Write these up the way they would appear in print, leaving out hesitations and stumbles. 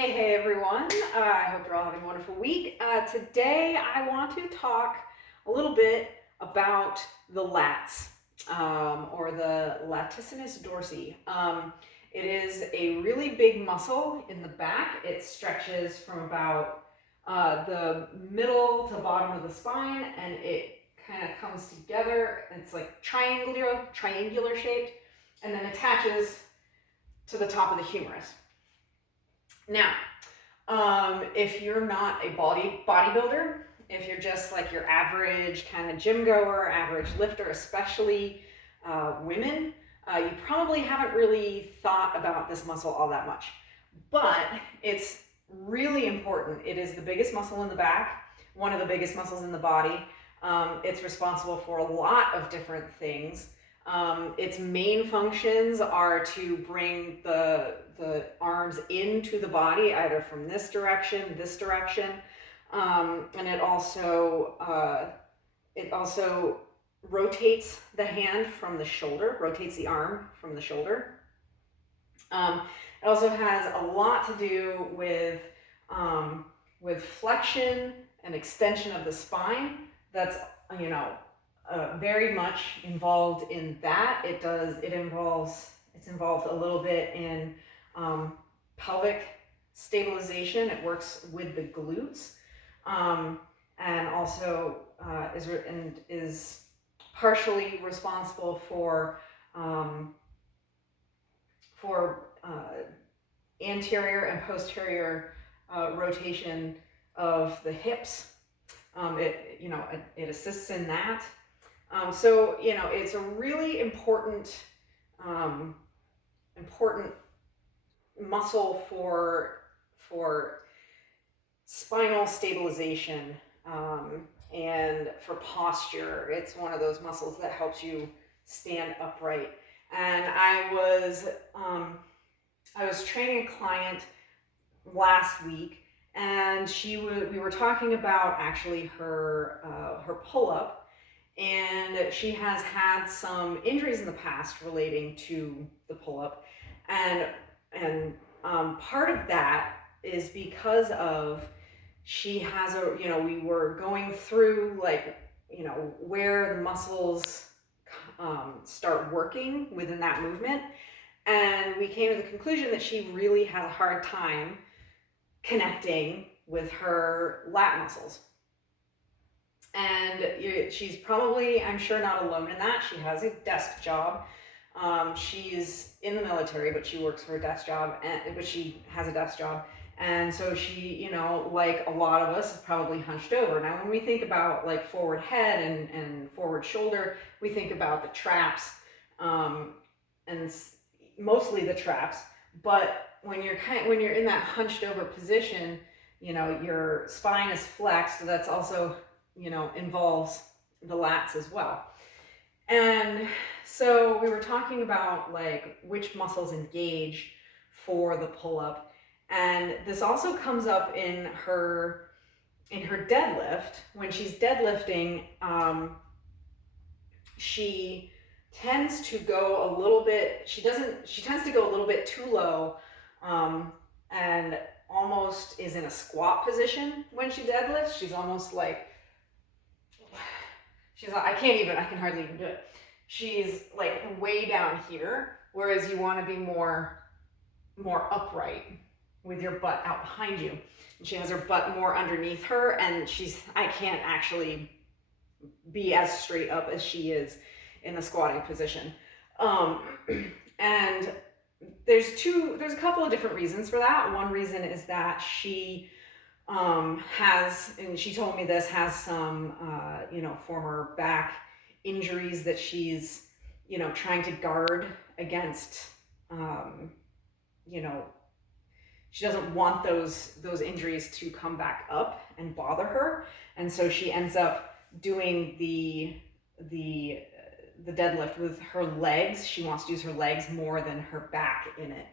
Hey everyone. I hope you're all having a wonderful week. Today I want to talk a little bit about the lats, or the latissimus dorsi. It is a really big muscle in the back. It stretches from about the middle to bottom of the spine, and it kind of comes together. It's like triangular shaped, and then attaches to the top of the humerus. Now, if you're not a bodybuilder, if you're just like your average kind of gym goer, average lifter, especially women, you probably haven't really thought about this muscle all that much. But it's really important. It is the biggest muscle in the back, one of the biggest muscles in the body. It's responsible for a lot of different things. Its main functions are to bring the arms into the body, either from this direction, and it also rotates the hand from the shoulder, rotates the arm from the shoulder. It also has a lot to do with flexion and extension of the spine. That's, very much involved in that. It's involved a little bit in pelvic stabilization. It works with the glutes, and also is partially responsible for anterior and posterior rotation of the hips. It assists in that. So it's a really important muscle for spinal stabilization, and for posture. It's one of those muscles that helps you stand upright. And I was training a client last week, and we were talking about actually her pull-up. And she has had some injuries in the past relating to the pull-up, and part of that is because of she has we were going through where the muscles start working within that movement, and we came to the conclusion that she really has a hard time connecting with her lat muscles. And she's probably, I'm sure, not alone in that. She has a desk job. She's in the military, but she works for a desk job, but she has a desk job. And so she, like a lot of us, is probably hunched over. Now, when we think about like forward head and forward shoulder, we think about the traps, and mostly the traps. But when you're in that hunched over position, your spine is flexed. So that's also involves the lats as well. And so we were talking about like which muscles engage for the pull-up, and this also comes up in her deadlift. When she's deadlifting, she tends to go a little bit too low, and almost is in a squat position when she deadlifts. She's almost like, I can hardly even do it. She's like way down here, whereas you want to be more upright with your butt out behind you. And she has her butt more underneath her, and I can't actually be as straight up as she is in the squatting position. And there's a couple of different reasons for that. One reason is that she has, and she told me this, has some, former back injuries that she's, trying to guard against. She doesn't want those injuries to come back up and bother her. And so she ends up doing the deadlift with her legs. She wants to use her legs more than her back in it.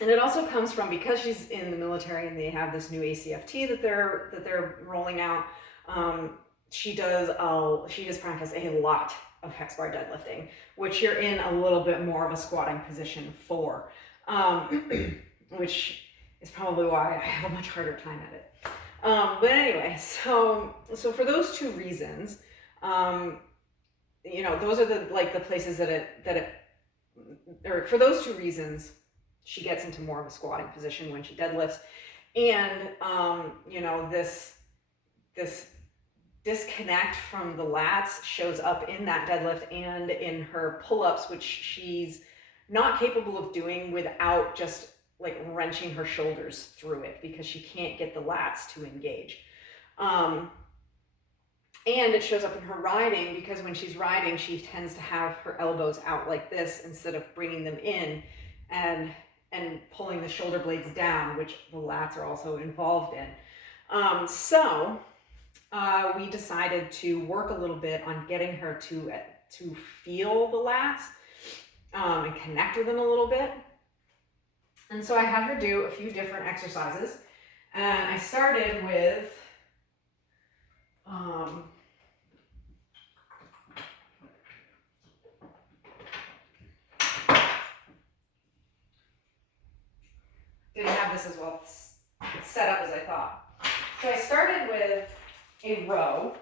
And it also comes from, because she's in the military and they have this new ACFT that they're rolling out. She does practice a lot of hex bar deadlifting, which you're in a little bit more of a squatting position for, which is probably why I have a much harder time at it. But anyway, so for those two reasons, those are the places or for those two reasons, she gets into more of a squatting position when she deadlifts. And, this disconnect from the lats shows up in that deadlift and in her pull-ups, which she's not capable of doing without just like wrenching her shoulders through it, because she can't get the lats to engage. And it shows up in her riding, because when she's riding, she tends to have her elbows out like this instead of bringing them in and pulling the shoulder blades down, which the lats are also involved in. So we decided to work a little bit on getting her to feel the lats and connect with them a little bit. And so I had her do a few different exercises, and I started with didn't have this as well set up as I thought. So I started with a row,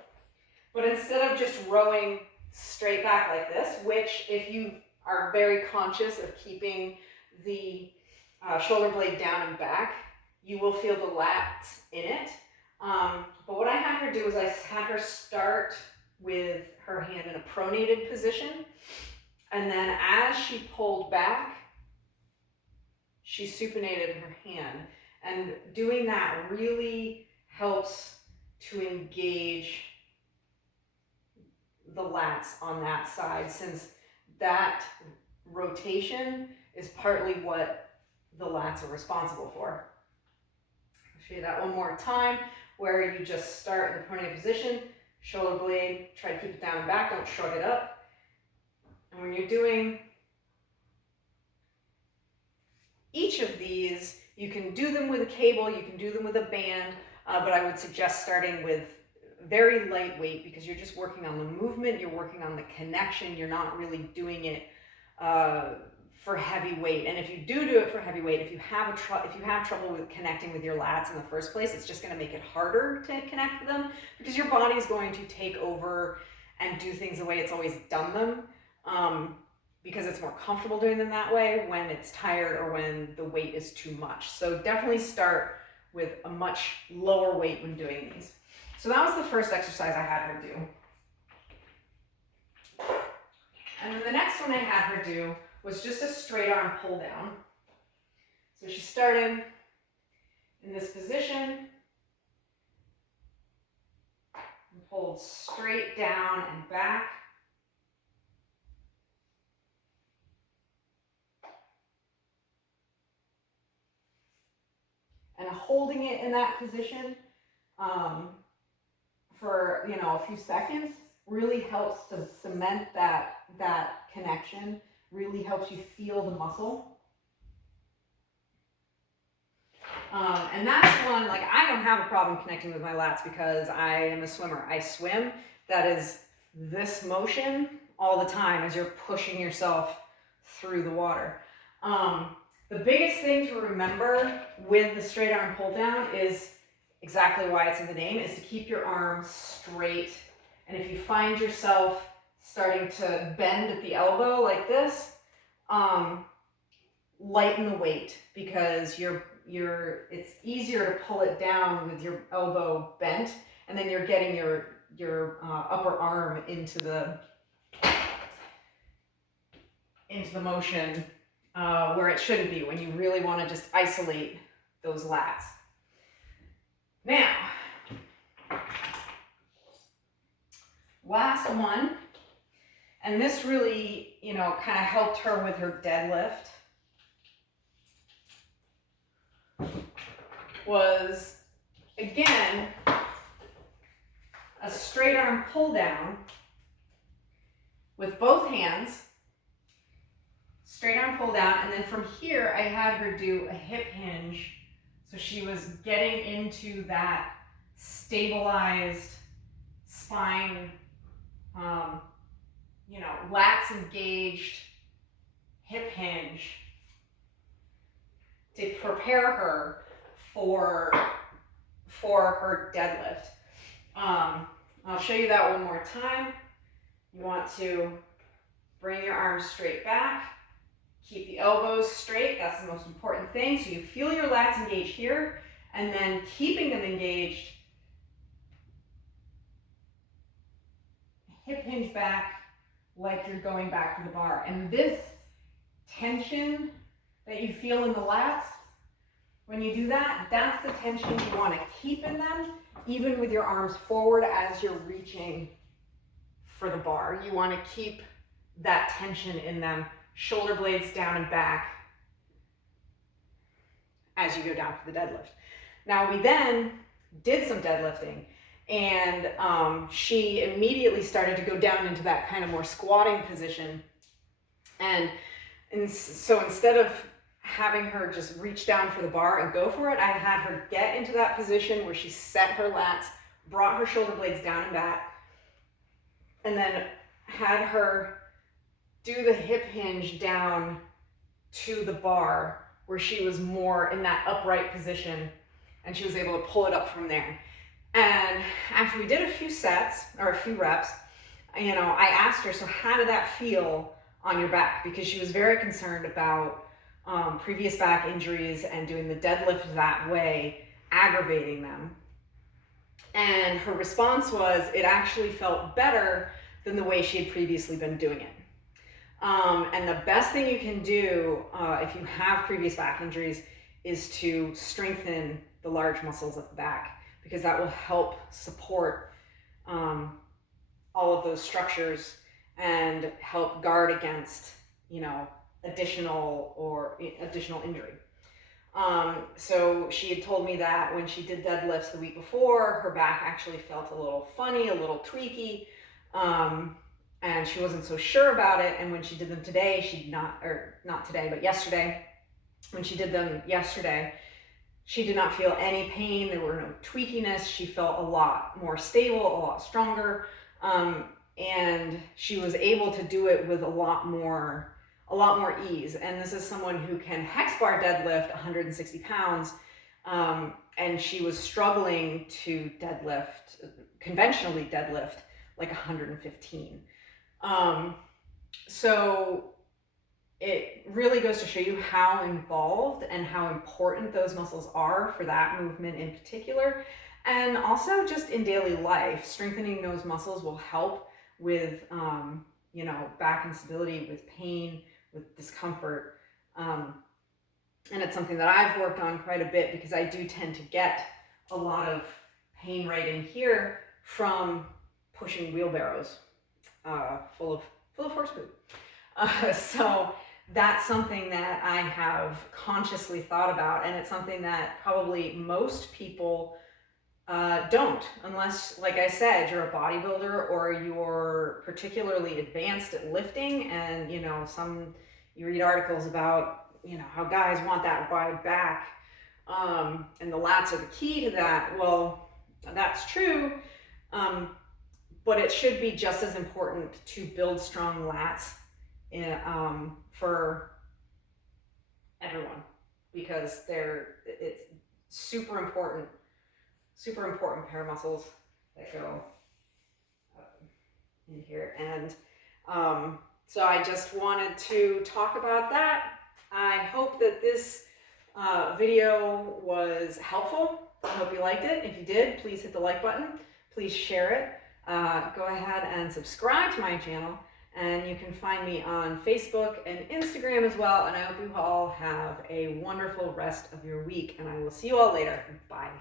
but instead of just rowing straight back like this, which if you are very conscious of keeping the shoulder blade down and back, you will feel the lats in it. But what I had her do is I had her start with her hand in a pronated position, and then as she pulled back, she supinated her hand. And doing that really helps to engage the lats on that side, since that rotation is partly what the lats are responsible for. I'll show you that one more time, where you just start in the pronated position, shoulder blade, try to keep it down and back, don't shrug it up. And when you're doing each of these, you can do them with a cable, you can do them with a band, but I would suggest starting with very lightweight, because you're just working on the movement, you're working on the connection, you're not really doing it for heavy weight. And if you do it for heavy weight, if you have trouble with connecting with your lats in the first place, it's just going to make it harder to connect with them, because your body is going to take over and do things the way it's always done them, because it's more comfortable doing them that way when it's tired or when the weight is too much. So definitely start with a much lower weight when doing these. So that was the first exercise I had her do. And then the next one I had her do was just a straight arm pull down. So she started in this position and pulled straight down and back. And holding it in that position for a few seconds really helps to cement that connection, really helps you feel the muscle. And that's one, like, I don't have a problem connecting with my lats because I am a swimmer. I swim. That is this motion all the time as you're pushing yourself through the water. The biggest thing to remember with the straight arm pull down is exactly why it's in the name, is to keep your arms straight. And if you find yourself starting to bend at the elbow like this, lighten the weight, because it's easier to pull it down with your elbow bent, and then you're getting your upper arm into the motion where it shouldn't be, when you really want to just isolate those lats. Now, last one, and this really, kind of helped her with her deadlift, was, again, a straight arm pull down with both hands, straight arm pull down, and then from here I had her do a hip hinge, so she was getting into that stabilized spine, lats engaged hip hinge to prepare her for her deadlift. I'll show you that one more time. You want to bring your arms straight back, keep the elbows straight. That's the most important thing. So you feel your lats engaged here, and then keeping them engaged, hip hinge back like you're going back to the bar. And this tension that you feel in the lats, when you do that, that's the tension you want to keep in them, even with your arms forward as you're reaching for the bar. You want to keep that tension in them, shoulder blades down and back as you go down to the deadlift. Now we then did some deadlifting, and she immediately started to go down into that kind of more squatting position. And so instead of having her just reach down for the bar and go for it, I had her get into that position where she set her lats, brought her shoulder blades down and back, and then had her do the hip hinge down to the bar where she was more in that upright position, and she was able to pull it up from there. And after we did a few sets or a few reps, you know, I asked her, so how did that feel on your back? Because she was very concerned about previous back injuries and doing the deadlift that way, aggravating them. And her response was, it actually felt better than the way she had previously been doing it. And the best thing you can do if you have previous back injuries is to strengthen the large muscles of the back, because that will help support all of those structures and help guard against, you know, additional injury. So she had told me that when she did deadlifts the week before, her back actually felt a little funny, a little tweaky, and she wasn't so sure about it. And when she did them today, yesterday, when she did them yesterday, she did not feel any pain. There were no tweakiness. She felt a lot more stable, a lot stronger, and she was able to do it with a lot more ease. And this is someone who can hex bar deadlift 160 pounds, and she was struggling to conventionally deadlift like 115. So it really goes to show you how involved and how important those muscles are for that movement in particular. And also just in daily life, strengthening those muscles will help with, you know, back instability, with pain, with discomfort. And it's something that I've worked on quite a bit, because I do tend to get a lot of pain right in here from pushing wheelbarrows full of horse poop. So that's something that I have consciously thought about, and it's something that probably most people don't, unless, like I said, you're a bodybuilder or you're particularly advanced at lifting, and you know, you read articles about, you know, how guys want that wide back, and the lats are the key to that. Well, that's true, but it should be just as important to build strong lats for everyone, because it's super important pair of muscles that go in here. And so I just wanted to talk about that. I hope that this video was helpful. I hope you liked it. If you did, please hit the like button. Please share it. Go ahead and subscribe to my channel. And you can find me on Facebook and Instagram as well. And I hope you all have a wonderful rest of your week. And I will see you all later. Bye.